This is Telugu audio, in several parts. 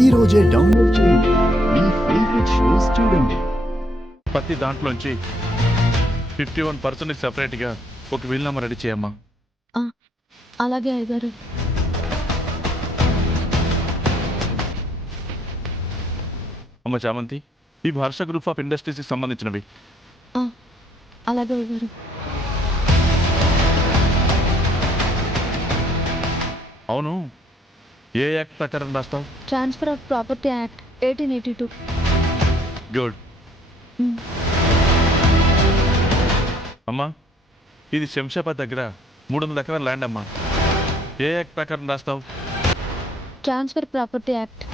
ఈ రోజే డౌన్లోడ్ చేయండి. మీ ఫేవరెట్ షోస్ చూడండి. ప్రతి దాంట్లోంచి 51% సెపరేట్గా ఒక వీలునామా రెడీ చేయమ్మా. అలాగే అయ్యగారు. అమ్మ చామంతి, ఈ హర్ష గ్రూప్ ఆఫ్ ఇండస్ట్రీస్కి సంబంధించినవి. అలాగే అయ్యగారు. అవును, ఏ యాక్ట్ ప్రకారం రాస్తావు? Transfer of property act 1882. Good. అమ్మా, ఇది శంషాబాద్ దగ్గర 300 ఎకరాల ల్యాండ్ అమ్మా. ఏ యాక్ట్ ప్రకారం రాస్తావు? Transfer property act.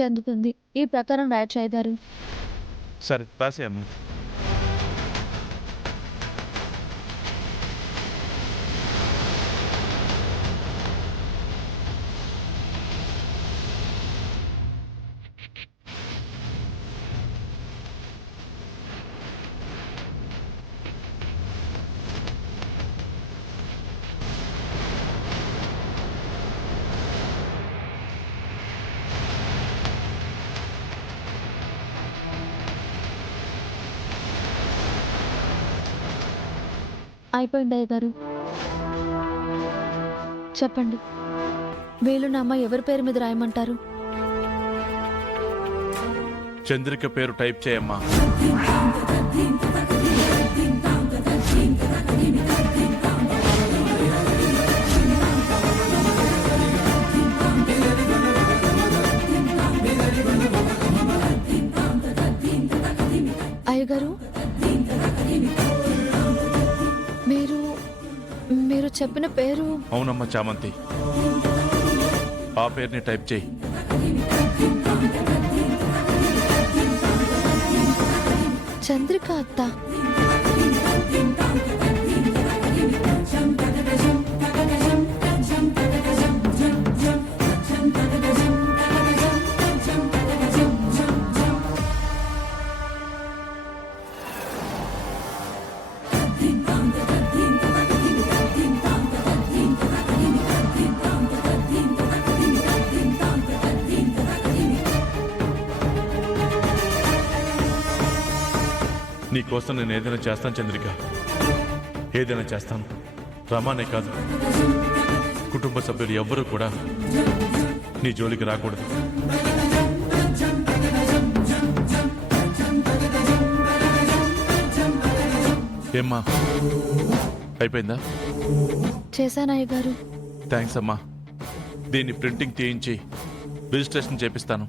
చెందుతుంది. ఈ ప్రకారం రాయొచ్చు అయ్యగారు. సరే రాసే అమ్మా. అయిపోయింది అయ్యగారు. చెప్పండి, వీలునామా ఎవరి పేరు మీద రాయమంటారు? చంద్రిక పేరు టైప్ చేయమ్మా. అయ్యగారు, మీరు చెప్పిన పేరు? అవునమ్మా చామంతి, ఆ పేరుని టైప్ చేయి. చంద్రిక అత్త. నీకోసం నేను ఏదైనా చేస్తాను చంద్రిక, ఏదైనా చేస్తాను. రమానే కాదు, కుటుంబ సభ్యులు ఎవ్వరూ కూడా నీ జోలికి రాకూడదు. ఏమ్మా, అయిపోయిందా? చేశాను అయ్యగారు. థ్యాంక్స్ అమ్మా. దీన్ని ప్రింటింగ్ తీయించి రిజిస్ట్రేషన్ చేపిస్తాను.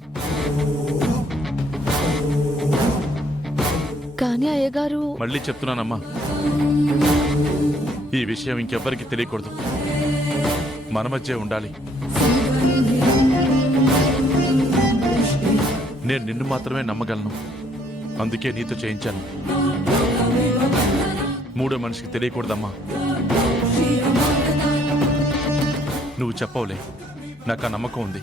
కానీ అయ్యగారు. మళ్ళీ చెప్తున్నానమ్మా, ఈ విషయం ఇంకెవ్వరికి తెలియకూడదు, మన మధ్య ఉండాలి. నేను నిన్ను మాత్రమే నమ్మగలను, అందుకే నీతో చేయించాను. మూడో మనిషికి తెలియకూడదమ్మా. నువ్వు చెప్పవులే, నాకు ఆ నమ్మకం ఉంది.